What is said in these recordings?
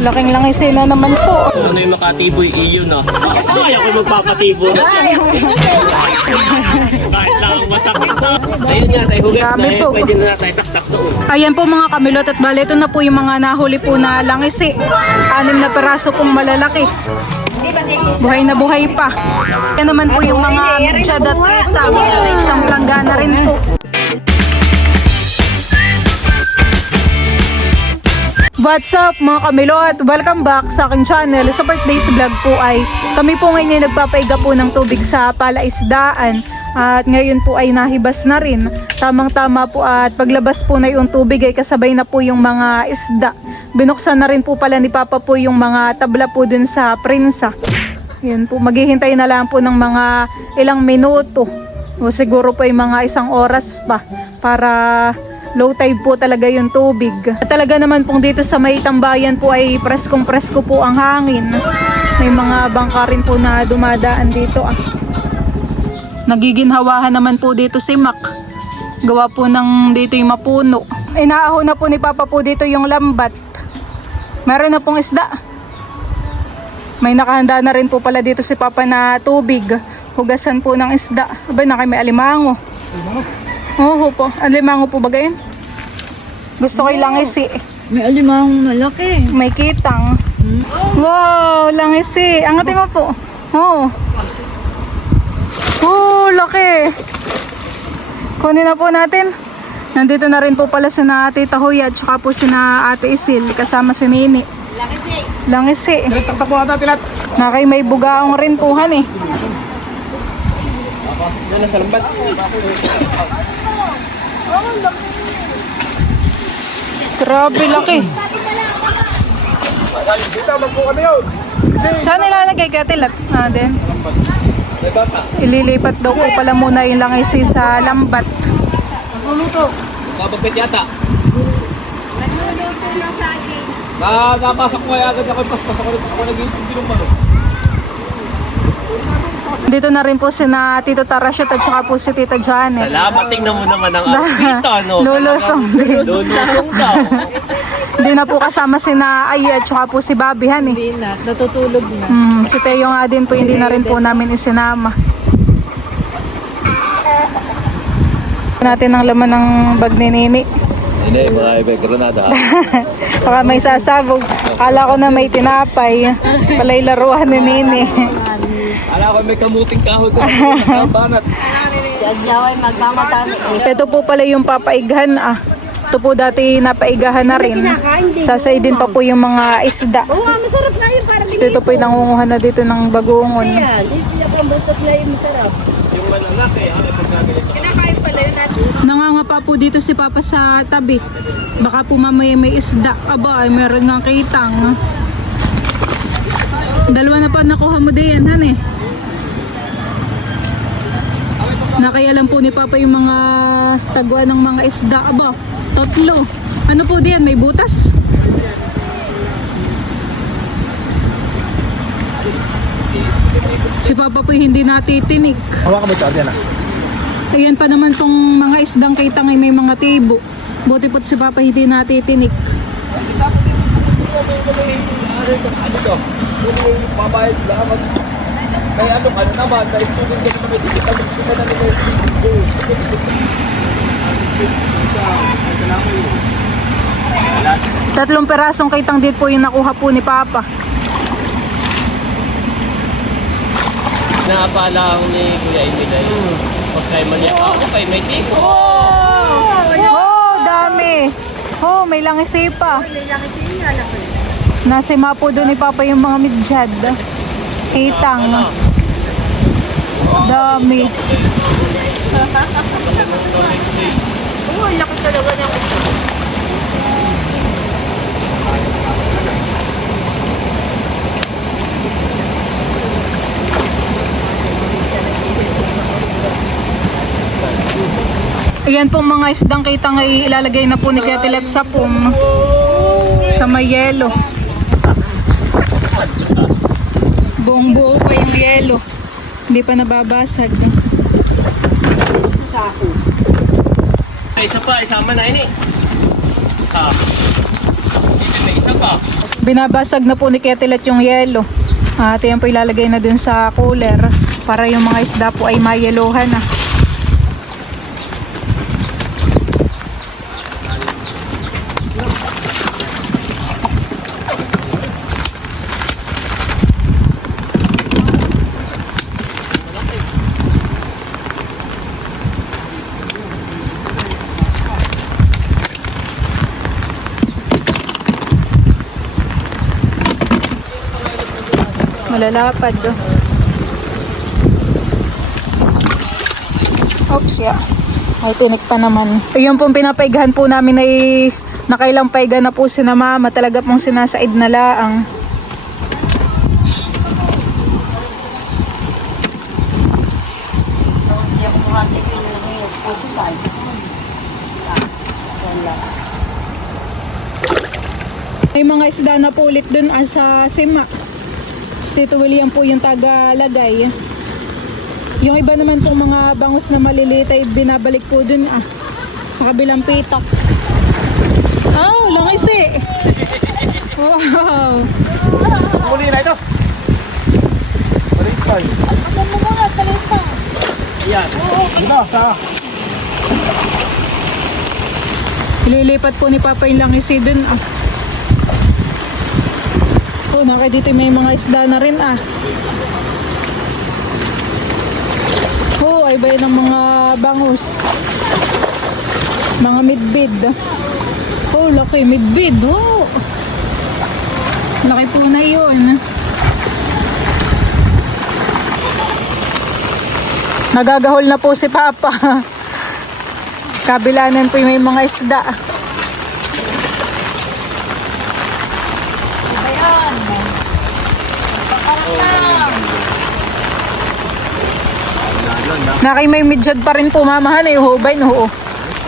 Laking langis na naman po. Ano yung makatiboy iyo na? Ay, ako magpapatiboy. Kahit lang ang masakit na. Ayun nga, tayo hugas na Dami eh. po. Pwede na tayo taktak doon. Ayan po mga kamilot at bale, ito na po yung mga nahuli po na langisi. 6 na peraso pong malalaki. Buhay na buhay pa. Yan naman po yung mga mitsyad at ketang. Isang planggana rin po. What's up mga kamilot? Welcome back sa aking channel. Sa birthday vlog po ay kami po ngayon ay nagpapaiga po ng tubig sa palaisdaan. At ngayon po ay nahibas na rin. Tamang-tama po at paglabas po na yung tubig ay kasabay na po yung mga isda. Binuksan na rin po pala ni Papa po yung mga tabla po dun sa prinsa. Yan po, maghihintay na lang po ng mga ilang minuto. O siguro po ay mga 1 oras pa para low tide po talaga yung tubig. At talaga naman pong dito sa may tambayan po ay preskong presko po ang hangin. May mga bangka rin po na dumadaan dito Nagiginhawahan naman po dito si Mac. Gawa po ng dito yung mapuno. Inaahon na po ni Papa po dito yung lambat. Meron na pong isda. May nakahanda na rin po pala dito si Papa na tubig. Hugasan po ng isda. Aba, may alimango. Oo po. Alimango po ba gayon? Gusto ko langisi. May alimang malaki. May kitang. Wow, langisi. Angatin mo po. Oo. Oh, laki. Kunin na po natin. Nandito na rin po pala si na Ate Tahoy at saka po si na Ate Isil kasama si Nini. Langisi. Taktak po ata, tilat. Nakay may bugaong rin po han eh. Yan ang salambat. Grabe laki. Dito, magpo kami yun. Saan nilalagay kaya tilat? Din. Ililipat daw po pala muna yung langisi sa lambat. Nagluluto. Babagpit yata. Nagluluto na sa akin. Napasok ko agad ako. Pasok ako nag-iintindi ng malo. Dito na rin po si na Tito Tarasyo at saka po si Tita Janet. Salamat, tingnan mo naman ang outfit, no? Lulusong din. Lulusong daw. Hindi na po kasama si na Ay at saka po si Babihan eh. Hindi na, natutulog na. Si Teo nga din po, hindi na rin po namin isinama. Natin ang laman ng bag ni Nini. Hindi, mga ibe, granada. Baka may sasabog. Kala ko na may tinapay. Palay laruan ni Nini. Ala ko may kamuting kahoy ko sa banat. Yagyaway magmamatami. Ito po pala yung papaighan Ito po dati napaigahan na rin. Sasay din pa po yung mga isda. Oo, masarap na yun. Para Ito po yung nangunguhan na dito ng bagungon. yan. Dito na pang butot na yun, masarap. Yung malalaki, ay pagkagalit. Kinakain pala yun natin. Nanganga po dito si Papa sa tabi. Baka po mamaya may isda. Aba, ay meron nga kitang. Dalawa na pa nakuha mo din, han eh. Nakayalan po ni Papa yung mga tagwa ng mga isda. Aba, 3. Ano po diyan? May butas? Si Papa po hindi natitinik. Hawakan mo ito, Ardiana. Ayan pa naman tong mga isdang kitang ay may mga tibo. Buti po't si Papa hindi natitinik. Ano to? Yung babayad lang. Kaya ano naman, dahil tubig ka naman, hindi ka naman Tatlong perasong kitang din po yung nakuha po ni Papa. Naabala ako ni Kuya Emil ay pag kayo maliyak ako kay may tipo. Oh, dami. Oh, may langisi pa. Nasima po doon ni Papa yung mga midjad. Kitang. Dami. Oo, laki talaga niya. Ayan pong mga isdang kitang ay ilalagay na po ni Katilat sa pong sa may yelo. Buong buo pa yung yelo. Hindi pa nababasag. Isa pa, isama na ini. Dito may isa pa. Binabasag na po ni Ketelet yung yelo. At yan po ilalagay na dun sa cooler para yung mga isda po ay mayelohan na. Malalapad do. Oops, yeah. Ay, tinik pa naman. Yung pong pinapaigahan po namin ay nakailang paiga na po si na mama. Talaga pong sinasaid na laang. May mga isda na po ulit dun sa Sima. Tito William po yung taga-lagay. Yung iba naman pong mga bangus na maliliit ay binabalik po dun sa kabilang pitak. Oh, langis eh. Wow. Muli na ito. Balikan. Ano mo muna, talita. Ayan. Ito, sa... Ililipat po ni Papa yung langis eh dun Oh, dito may mga isda na rin Oh, ay ba yun ang mga bangus? Mga midbid. Oh, laki midbid. Oh. Laki po na yun. Nagagahol na po si Papa. Kabilanan po yung may mga isda. Nakay may midyad pa rin po mamahan hubay no.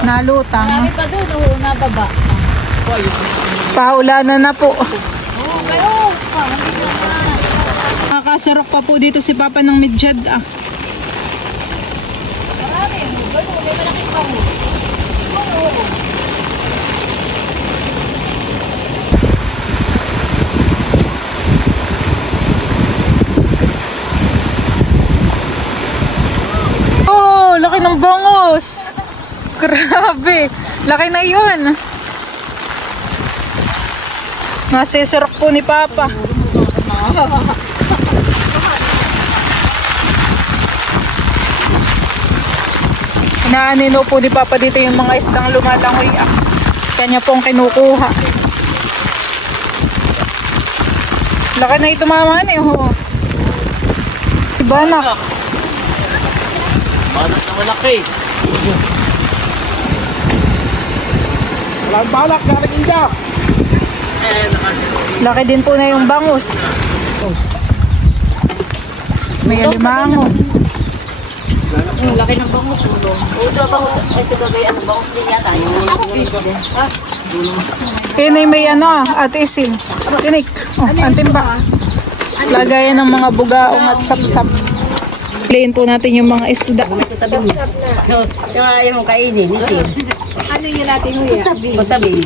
Nalutang. Marami pa doon, oo, nababa. Paulanan na po. Oo, kayo. Nakakasarok pa po dito si Papa ng midyad Marami, gano'n, may malaking pango. Oo. Oh, laki ng bangus. Grabe. Laki na yun. Nasisirok po ni Papa. Inaanino po ni Papa dito yung mga isdang lumalangoy. Kanya pong kinukuha. Laki na ito mamahan Diba anak? Balak na malaki. Walang balak, galing India. Laki din po na yung bangus. May alimango. Ang laki ng bangus, ulo. Ito bangus, ito gagay, bangus din yata. Yun ay may Ate Isin. Tinik. Oh, antimba. Lagayan ng mga bugaong at sapsap. Playin po natin yung mga isda. Yung kainin, itin. Ano yung natin huya? Patabing.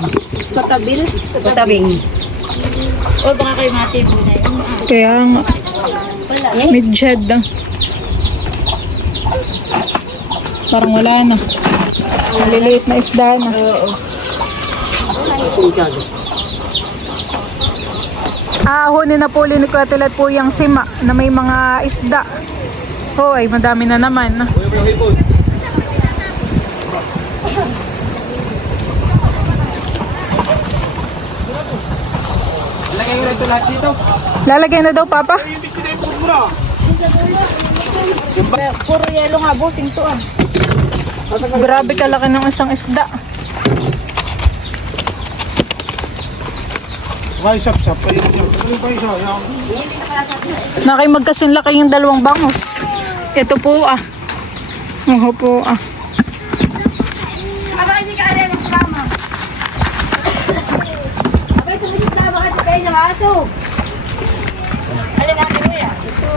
Patabing? Patabing. O baka kayo natin muna yun. Kaya nga. Midyad Parang wala na. Maliliit na isda na. Oo. Ahunin na po ni Katilat po yung Sima na may mga isda. Ay madami na naman. Lagay ko ito lahat dito. Lalagay na daw, Papa? Puro yelo nga, bossing to Grabe kalaki ng isang isda. May sap-sap. Nakay magkasinlaki yung dalawang bangus. Ito po Oo po Abay, hindi ka rin ang sama. Abay, tumisit na baka di kayo ng aso. Alin natin mo yan? Ito.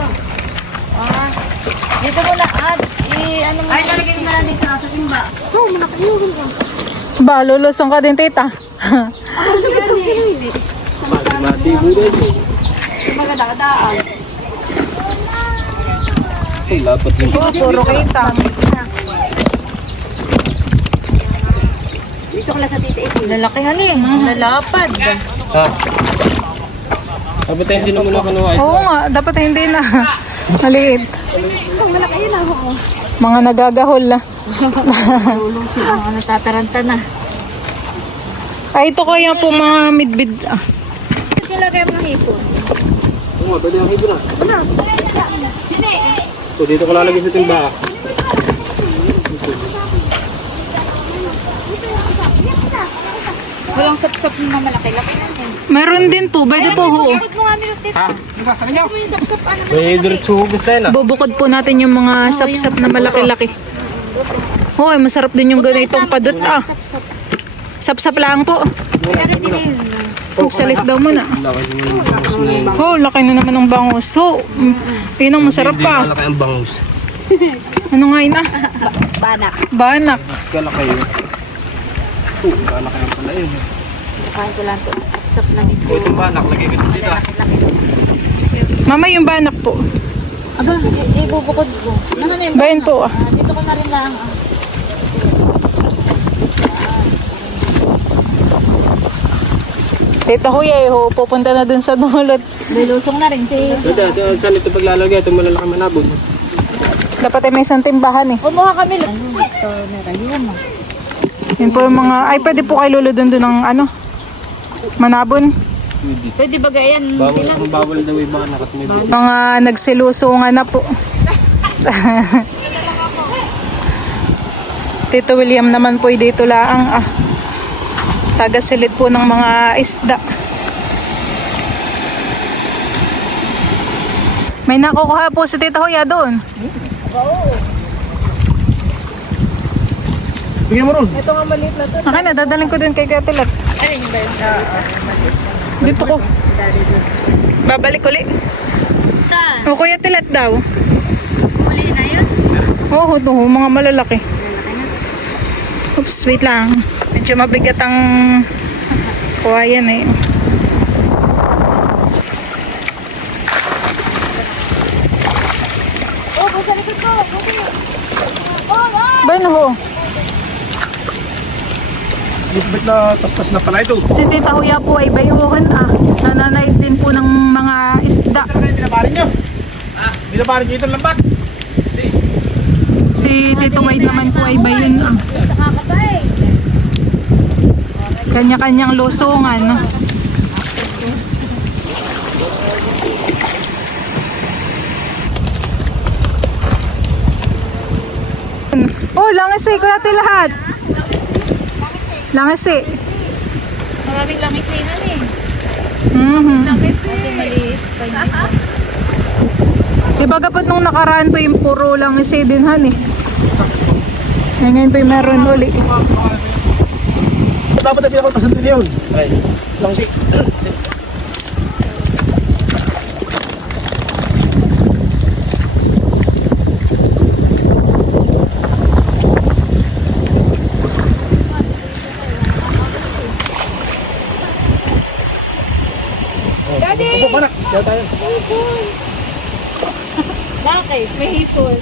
Dito mo na, ano mo? Ay, lalagay mo na lang dito sa timba. Oo, manakayugan ka. Ba, lulusong ka din, tita. Ano Tibo din. Maganda-kadaan. Ay, lapat yun. Oh, puro kita. Dito ko lang sa tita ito. Lalakihan eh. Lalapad. Ha? Sabi tayo hindi naman ako nawa. Oo nga, dapat hindi na. Maliit. Malaki na ako. Mga nagagahol na. Tulong siya. Mga natataranta na. Ay, ito kaya po mga midbid. Ah. Kasi lagay mo ng hipon. Oo nga, pwede ang hibo na. So, dito ko lalagay sa timba. Walang sap-sap na malaki-laki na eh. Meron din po, pwede po ho. Ikot mo nga nilutit. Ha? Ano ba sa kanya? Ano yung sap-sap ano? May diretso hugas na yun ah. Bubukod po natin yung mga sap-sap na malaki-laki. Hoy, masarap din yung ganitong padot ah. Sap-sap. Sap-sap lang po. Pero din yun. Salis daw muna. Laki yung bangus na yun. Oh, laki na naman ng bangus. So, yun ang masarap Hindi pa. malaki ang bangus. Ano nga yun ah? Banak. Banak. Kalaki yun. Oo, kalaki ang pala yun. Kain ko lang to. Sap-sap na nito. O, itong banak, lagay ko dito ah. Laki-laki. Mama, yung banak po. Aba, ibubukod ko. Naman na yung Bayan po ah. dito ko na rin lang. Tita Huya, ho, pupunta na dun sa dulot. Lilusong na rin si... Saan ito paglalagay? Itong malalaki manabog. Dapat ay may isang timbahan eh. Kumuha kami lang. Ano dito? Narayan mo. Yun po yung mga, ay pwede po kay Lolo dun ng ano, manabon. Pwede ba gayan? Bawal ang bawal daw yung banak at may buto. Mga nagsilusungan na po. Tito William naman po ay dito laang ah. Taga-silid po ng mga isda. May nakukuha po si Tita Huya doon. Bigyan mo ron. Akin na, dadaling ko din kay Katilat. Ano yung ba yung Dito ko. Babalik uli. Saan? O Kuya Tilat daw. Huli na yun? Oo, ito, mga malalaki. Oops, wait lang. Medyo mabigat ang kuhayan eh. Oh, sa likod ko. Okay. Oh, no! Ba na ho? Ba't na tas-tas na pala ito? Si Tita Huya po ay bayuhan ah. Nananay din po ng mga isda. Binabarin nyo? Ah, binabarin nyo itong lambat? Si Tito Wade naman po ay bayon ah. Nakakabay. Kanya-kanyang lusungan. No? Oh, langisi ko natin lahat. Langisi. Maraming langisinan eh. Kasi maliit pa yun. Diba kapag nung nakaraan po yung puro langisi din han eh. Ngayon po yung meron uli. Dapat na pinapagpasan din yun. Ay, lang si. Daddy! Upo, manak. Diyan tayo. Bakit? May hipon.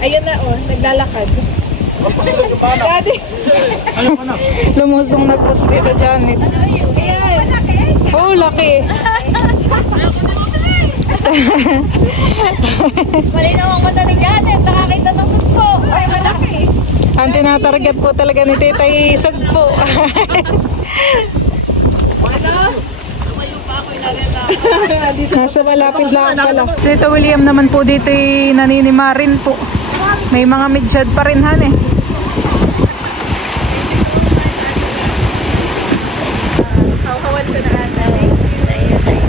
Ayun na oh, naglalakad. Daddy! Lumusong nagpos dito, Janet. Oh, laki. Malinaw ang mata ni Janet. Nakakita ng sugpo. Ay, malaki. Ang tinatarget po talaga ni Tita Isagpo. Nasa malapit lang pala. Tita William naman po dito ay naninima rin po. May mga midyad pa rin han eh. Kawan ko na ata. Sa iyo tayo.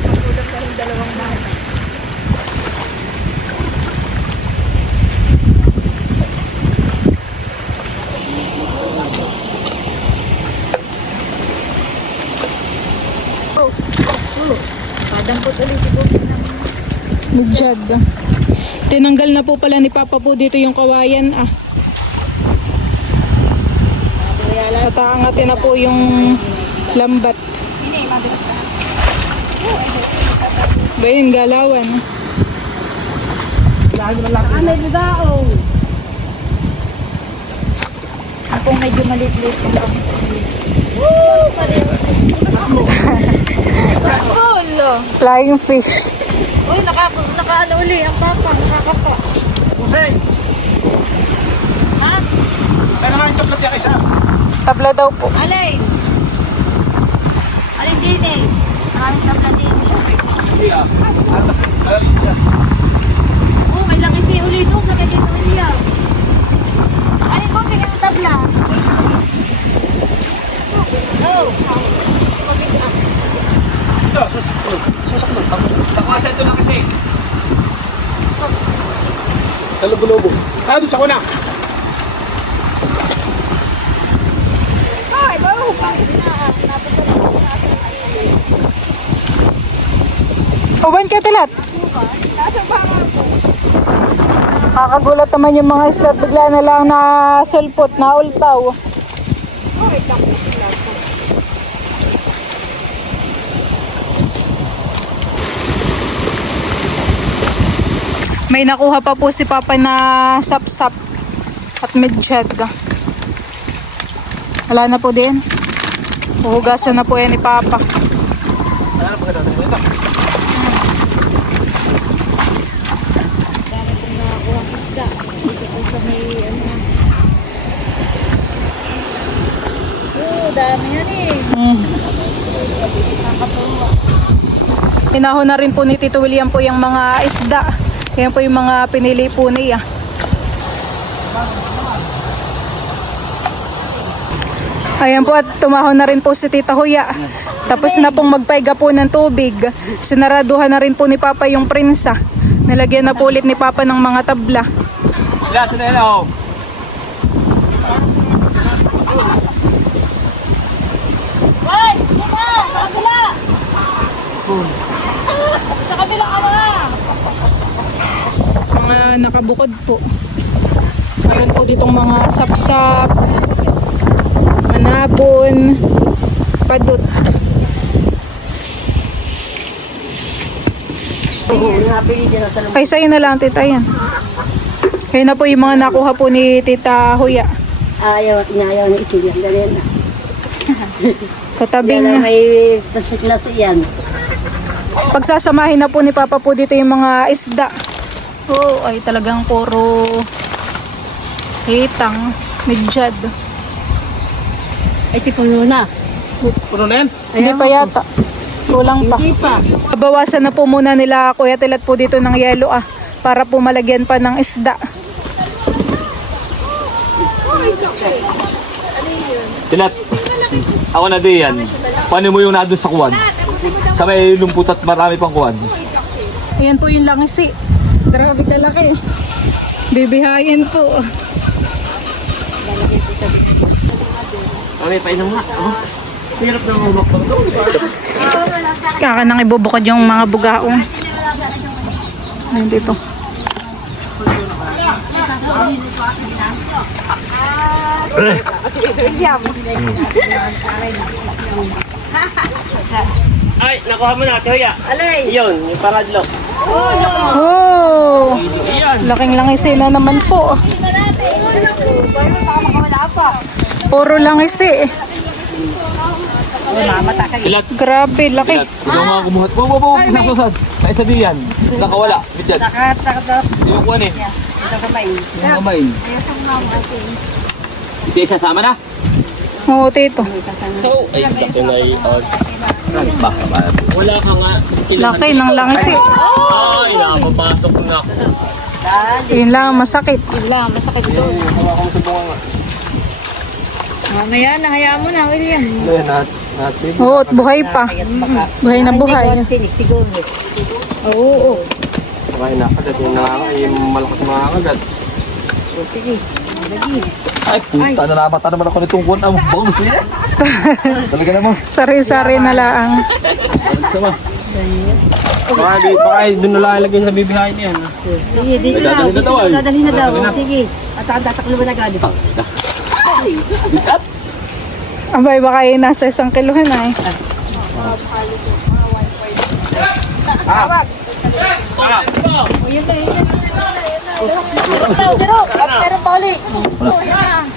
Pagkulang ka ng dalawang mga. Padampot ulit siguro namin. Midyad. Tinanggal na po pala ni Papa po dito yung kawayan ah. At aangatin na po yung lambat. Ba yun, galawan. May budaong. Ako medyo maliit-liit kung kami sa inyo. Woo! Pareho. Flying fish. Uy, naka-ano uli ang papa. Nakakapa. Jose! Ha? Kaya naman yung tablat niya isa. Tabla daw po. Alay! Alay din eh. Maraming tabla din eh. Hindi ah. Oh, may langis eh uli doon sa kanya ng William. Alin po sige ang tabla? Oh! Ito, susuklot. Sa kwasa ito lang kasi. Sa lubo-lubo. Doon sa kuna. Ay, bago pa. Uban ka talat. Kakagulat naman yung mga isla at bigla na lang na sulpot, na ultaw. May nakuha pa po si Papa na sapsap at medyad. Wala na po din. Huhugasan na po yan ni Papa. Ano na pagkatatan mo ito? Dami kong nakakuha ang isda. Dito po sa may ano na. Oh, dami yan eh. Nakakatuwa. Hinahon na rin po ni Tito William po yung mga isda. Yan po yung mga pinili po niya. Ayan po at tumahon na rin po si Tita Huya. Tapos na pong magpaiga po ng tubig. Sinaraduhan na rin po ni Papa yung prinsa. Nalagyan na po ulit ni Papa ng mga tabla. Lahat na yan oh. Hoy! Dito! Sa kabila! Sa kabila ka mga! Mga nakabukod po. Meron po ditong mga sapsap, manabon, padot. Ay, sa'yo na lang, tita, yan. Kaya na po yung mga nakuha po ni Tita Huya. Ayaw ng isilyan. Ganyan na. Katabing, Yan may pasiklas yan. pagsasamahin na po ni Papa po dito yung mga isda. Oh, ay talagang puro hitang, medyad. Ay, puno na. Puno na yan? Hindi pa yata. Kulang pa. Hindi pa. Bawasan na po muna nila Kuya Tilat po dito ng yelo para po malagyan pa ng isda. Tilat. Ako na din yan. Paano mo yung nandun sa kuwan? Sa may lumput at marami pang kuwan. Ayan po yung langisi. Grabe kalaki. Bibihayin po. Okay, painom nga. Hirap na umakbang to. Kaka nang ibubukod yung mga bugaong. Ayan dito. Ay, nakuha mo na, Kuya. Alay! Yun, yung pangadlo. Oh! Laking langisi na naman po. Puro langisi. Tilat. Grabe, laki. Tilat. Ikaw nga kumuhat. Wow. Isang susad. Sa isa din yan. Nakawala. Bidyad. Hindi yung kuwan eh. Yung kamay. Ito yung sasama na? Oo, tito. So, ay, ito na wala ka nga. Laki ng langisi. Ay, napapasok na. Yun lang, masakit. Wala, masakit doon. Mamaya, nahayaan mo na, William. Oo, at buhay pa. Buhay na buhay. Tinik siguro. Oo. Ay, nakagat yung malakas mga kagat. Ay, puta na namata naman ako nitong kuwan. Ang bangus niya. Talaga naman. Sari-sari na laang. Sama. Baka doon na lang ilagay sa bibihain yan. Sige, dito na. Dadalhin na daw, ay. Dadalhin na daw. Sige. At tataklo mo na agad. Bigat. Abay, baka yung nasa 1 kilohan ay.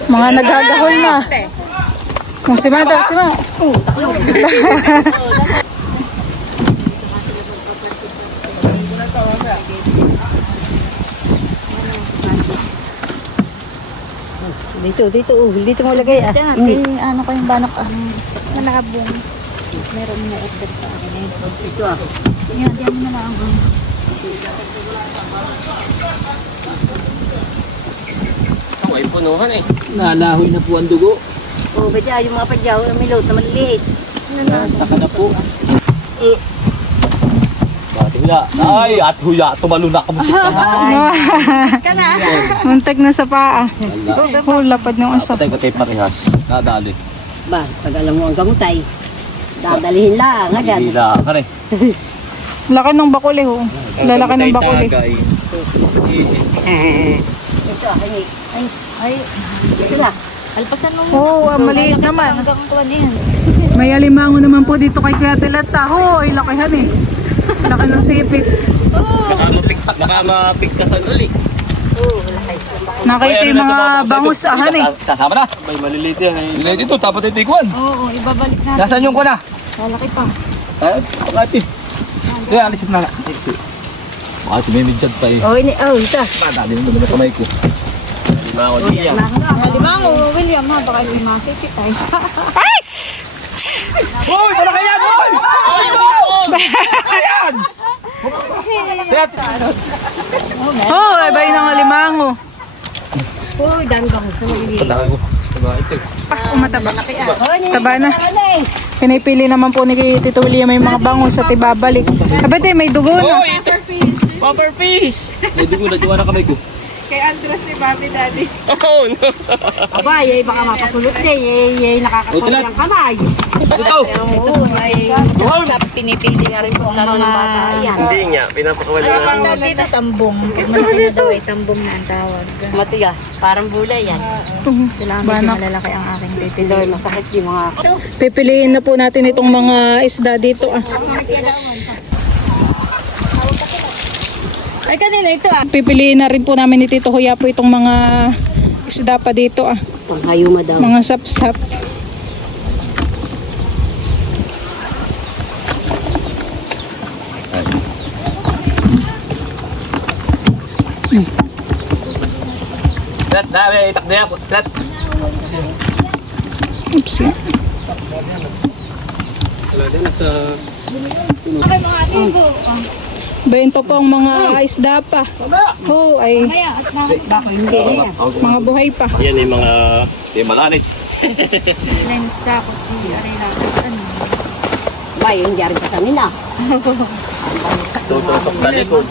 Mga nagagahol na. Kung si Ma daw, si Ma. Dito mo lagay ah. Ano ko yung banok manabong. Meron mo order sa akin eh. Ito ah. Yan, diyan mo na lang. Ako ay punuhan eh. Nalahoy na po ang dugo. Oh, badya, yung mga padyaw na milot na maliliit. Taka na po. At huya. Ay, at huya. Tumalo na kabutik ka na. Muntik na sa paa. Oh, lapad ng usap. Patay ko tayo parehas. Nadali. Ba, pag alam mo ang gamutay, dadalihin lang agad. Hila ka rin. Laki ng bakuli ho. Lalaki ng bakuli. Ito ah, ay. Ito na. Alpasan mo Oo, maliit naman. hanggang kuwan yan. May alimango naman po dito kay Kuya Tilata. Hoy, lakihan eh. Laki ng sipit. Baka mapigtasan ulit. Nakita yung mga bangus ahan eh. Sasama na. May maliliit yan eh. Maliliit ito. Tapos ito ikuan. Oo, ibabalik na. Nasaan yung kuna? Lalaki pa. Ay, pangati. Kaya, alisip na lang. Baka tumimidjad pa eh. Ito. Dali mo na kamay ko. Lima ako diyan. Limango, William ha, baka limasipit tayo. Hoy! Malaki yan! Hoy! Hoy! Ayan! Oh, ibay ng alimango. Uy, dami bang sa maliliit. Pataka ko. Umataba. Taba na. Pinipili naman po ni Tito William may mga bangus at ibabalik. Abate, may dugo na. Popper fish! May dugo na. Diwa na kamay ko. Oh no! Aba, yay, baka mapasulot din. Yay, nakakapulot ng kamay. Ito! Oo, ay sa pinipili nga rin po ang mga... Hindi nga, pinapakawala Ano na. ang tawag dito? Tambong. Pag malaki na daw ay tambong na ang tawag. Matigas, parang bulay yan. Sila ang medyo malalaki ang aking pipili. Lord, masakit yung mga... Pipiliin na po natin itong mga isda dito. Ay, kanina ito ah. Pipiliin na rin po namin ni Tito Huya po itong mga isda pa dito. Panghayuma daw. Mga sapsap. Tat, dami. Itak na yan. Tat. Oops. Yeah. Wala din sa... Ay, mga atibo. Bayan pa po ang mga isda pa. Oh, ay Kaya, at na, Bako hindi na yan. mga buhay pa. Yan yung mga... Hindi malanit. lensa ko. Aray lakas. Ano? May, yung diyarin pa sa amin ah. Tutusok sa likod.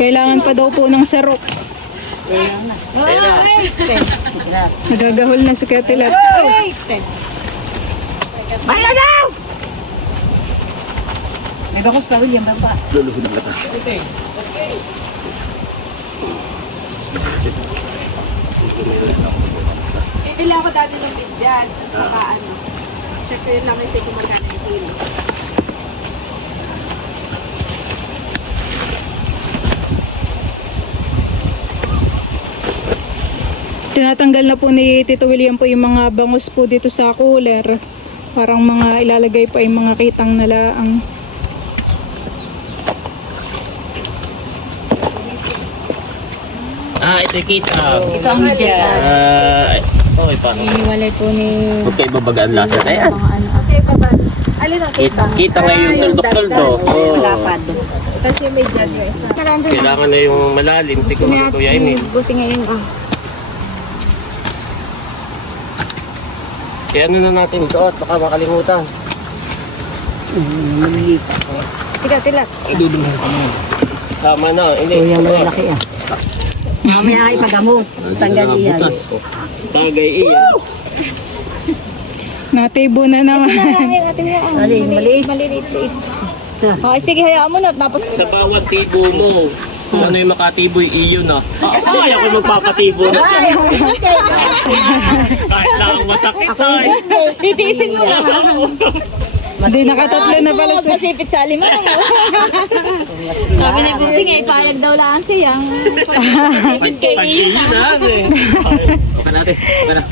Kailangan pa daw po ng sarok. Nagagahol na si Katilat. May bakos pa, William, ba? Luluhod ang kata. Bibili ako dati ng bigyan. Saka ano. Check ko yun namin kung magkano yung kilo. Tinatanggal na po ni Tito William po yung mga bangus po dito sa cooler. Parang mga ilalagay pa yung mga kitang nalaang. Ito kita. Ito ang medyo. Okay pa. Iniwalay po ni... Huwag kayo babagaan lasa na yan. Mga ano. Alin ang Kita ngayon tuldok-tuldok. Lapad. Kasi may judges. Kailangan na yung malalim. Tignan mo ito yain eh. Busi ngayon ah. Kaya ano na natin ito at baka makalimutan. Maliliit. Tilat. Sama na. Hindi. Kuya, malalaki ah. Mamaya ay pagamo. Tanggal iyan. Tagay iyan. Natibo na naman. Ay, ating mo ang Alin, maliit? Maliliit. Okay, sige, hayaan mo na. Tapos, Sa bawat tibo mo, Kung ano yung makatiboy, iyon na. Ay, ako magpapatibo na. Kahit lang masakit ay. Titiisin mo lang. Hindi, nakatatlo na pala siya. Pasipit sa lima. Sabi ni Busing eh, payag daw lang siyang pasipit kay Iyon. Iyon na eh. Okay natin. Okay na.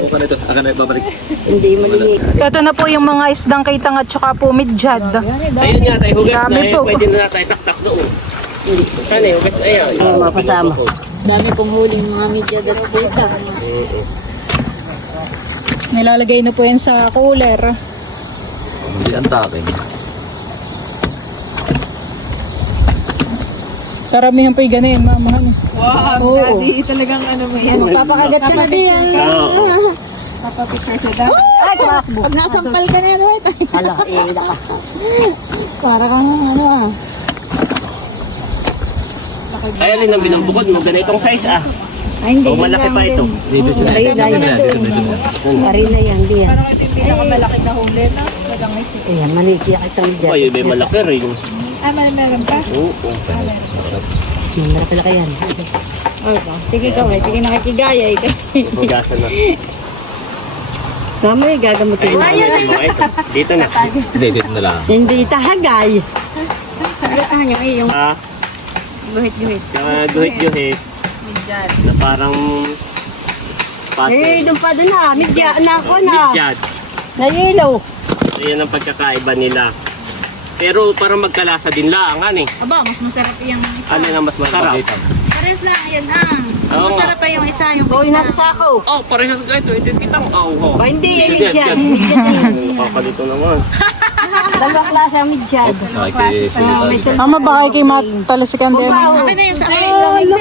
Okay na ito. Akan na babalik. Hindi maliliit. Ito na po yung mga isdang kay tanga at saka po midyad. Ayun nga tayo. Hugas Dami na eh. po. Pwede na tayo taktak doon. Saan eh? Hugas. Ayan. Mapasama. Dami pong huling mga media at data. Nilalagay na po yan sa cooler. Hindi ang takin. Karamihan po yung ganun, mamahan. Wow, daddy, talagang ano mo yan. Magpapakagat ka na diyan. Oo. Papapicture sa dami. Ay, tumakbo. Pag nasampal ka na yan, wait. Hala, iila ka. Para kang ano ah. Ay, alin ang binambukod mo? Ganitong size ah. Ay, hindi. O malaki pa ito. Dito siya. Ari na yan, diyan. Parang ito yung pinakamalaki na huli na. Walang may sip. Ayan, maniki ka itong dyan. Ay, may malaki rin. Ay, meron pa. Oo. Malaki-laki yan. Sige ka, wait. Sige nakikigaya. Hugasan na. Tama yung gagamutin mo. Mga ito. Dito na. Hindi, dito na lang. Hindi tahagay. Sagatan niyo eh, yung Ah, guhit-guhit. guhit-guhit. Na parang Eh, doon pa doon na. Midya na ako na. Midyad. Nailaw. So, yan ang pagkakaiba nila. Pero para magkalasa din lang, ano eh. Aba, mas masarap yung isa. Ano na mas masarap? Pares lang, yan ah. Oo nga. Masarap pa yung isa, yung Oo, nasa sako. Oh, parehas ka ito. Ito kitang oh. Ba, hindi. Yan, Midya. yan. Midya na yan. Pakalito naman. Dalawang klase ang midya. Mama, baka kay matalasikan din. Akin na yung sa akin lang isa.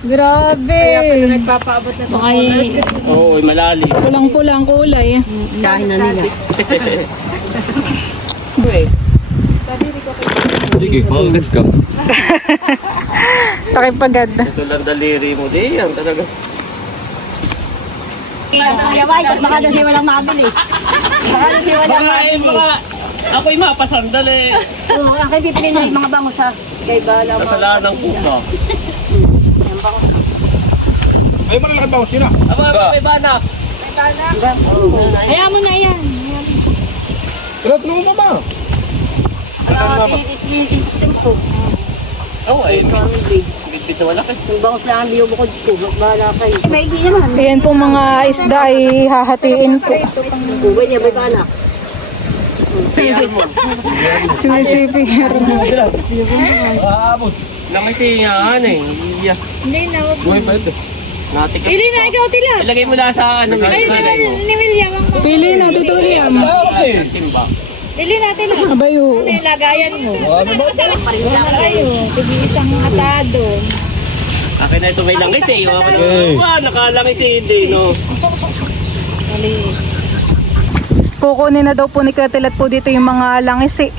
Grabe. Kaya pala nagpapaabot na ito. Oo, malalim. Pulang-pulang kulay. Dahil na nila. Sige, makagat ka. Takipagad. Ito lang daliri mo. Di yan talaga. Yaway, baka doon siya walang mabili. Baka doon siya walang mabili. Ako'y mapasandal eh. Oo, akin pipili na yung mga bango sa gayba. Kasalaan ng pupa. Ay, malalaki ba sila? Aba, may banak. Kaya mo na yan. Pero tulungan mo ba? Tempo. Oo, eh. Bit na malaki. Yung bangos lang ang biyubukod ko. Bahala kayo. May hindi naman. Ayan po mga isda ay hahatiin po. Uwi niya, may banak. Sinisiping. Laki siya, ano eh. Yeah. Hindi na. Buhay pa ito. Natik. Pili na ikaw, Tila. Ilagay mo lang sa ano. Ayun naman ni William. ang- Pili na, Tito William. Timba. Pili natin lang. Abayo. Ano yung lagayan mo? Tayo. Sige isang atado. Akin na ito may langis eh. Nakalangis eh. Hindi, no. Kukunin na daw po ni Katilat po dito yung mga langis eh.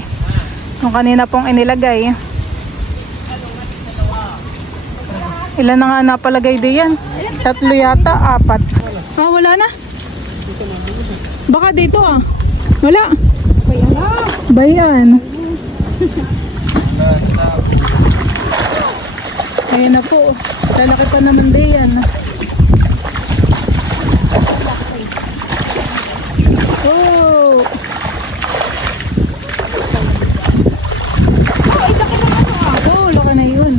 Yung kanina pong inilagay. Ilan na nga napalagay diyan? 3 yata, 4. Ah, wala na. Baka dito ah. Wala. Bayan. Ayan na po. Lalaki pa naman diyan. Oh. Oh, laki na yun.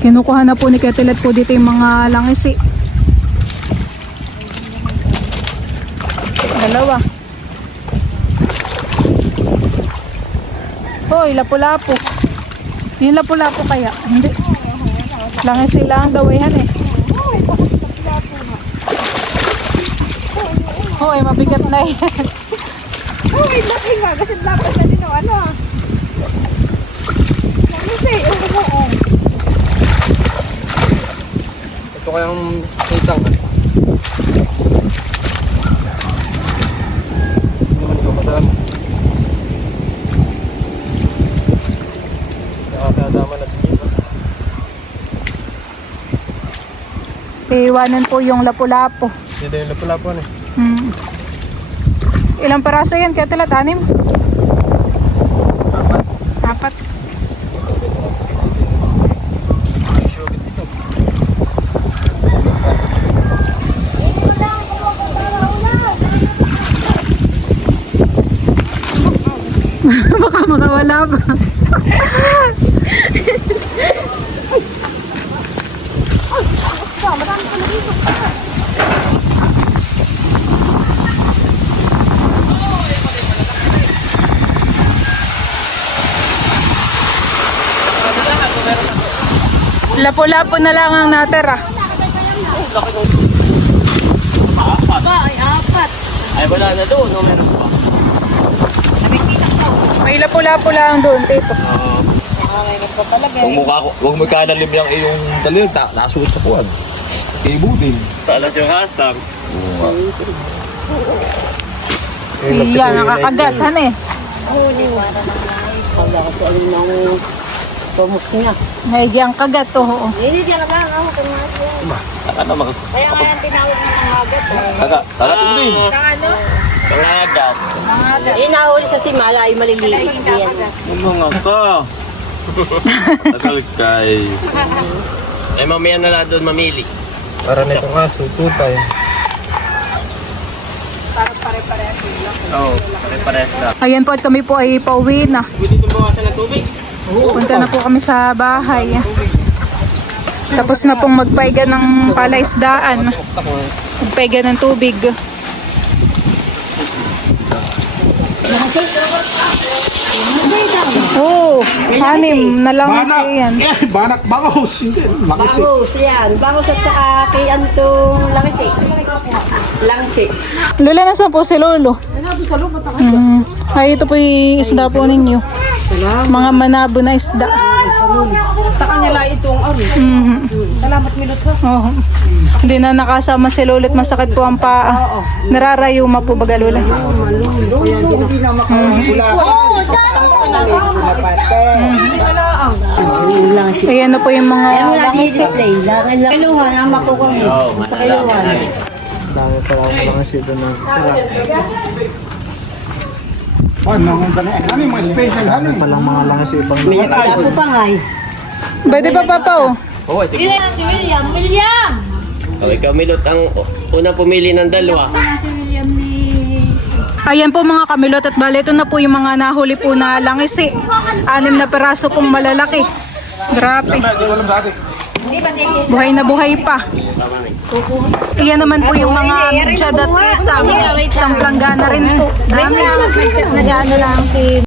Kinukuha na po ni Katilat po dito yung mga langis eh. Dalawa. Hoy, lapu-lapu. Yung lapu-lapu kaya? Hindi. Langis sila ang gawayan eh. Hoy, mabigat na yan. Uy, laki nga. Kasi dapat na din yung ano ah. Kasi, oo. Ito kayang kitang. Naman ko kasama. Nakakasama na dito. Iwanan po yung lapu-lapu. Dito yung lapulapuan eh. Ilang paraso yan? Kaya tilat, 6? Baka makawala ba? Lapo-lapo na lang ang natira. Ay, wala na doon. No, meron pa. May lapo-lapo lang doon, tito. Huwag mo kanalim yung iyong dalil. Nasuot sa kuwan. Ibo din. Talas yung hasang. Iya, nakakagat, han eh. Pumos niya. Naigi ang kagat, oo. Taka naman. Kaya nga yung tinawag ng mga agat. Taka din. Pangagat. Inahuli sa simala ay maliliit. Mga ka. Tagal kay. Eh, mamaya na lang doon mamili. Para na itong aso, tutay. Oo, pare-pares na. Ayan po at kami po ay pauwi na. Pwede itong bawasan ng tubig? Punta na po kami sa bahay. Tapos na pong magpaiga ng palaisdaan. Magpaiga ng tubig. Oh, anim na lang kasi yan. Banak bangos. Hindi, makisi. Bangus yan. Bangus at saka kay Antong Langsi. Langsi. Lola, nasa po si Lolo? Ay, ito po yung isda po ninyo. Mga manabo na isda. Sa kanila itong salamat minute ha. Oh. Hindi na nakasama si Lolo at masakit po ang paa. Nararayuma po baga, Lola? Hindi na makakula. Ayan na po yung mga Langsi. Langsi. Kiluhan. Ang makukuha mo. Sa kiluhan. Dami pala ang mga sito na ano yung mga special honey? Palang mga langas ibang May ako pa nga eh. Pwede pa, Papa, oh. Oo, sige. Si William! William! Okay, kamilot ang unang pumili ng dalawa. Si William ni... Ayan po mga kamilot at bali ito na po yung mga nahuli po na langisi. 6 na peraso pong malalaki. Grabe. Buhay na buhay pa. Iyan naman po yung mga bidyad at ketang. Isang planggana rin po. Dami. Nag-ano lang si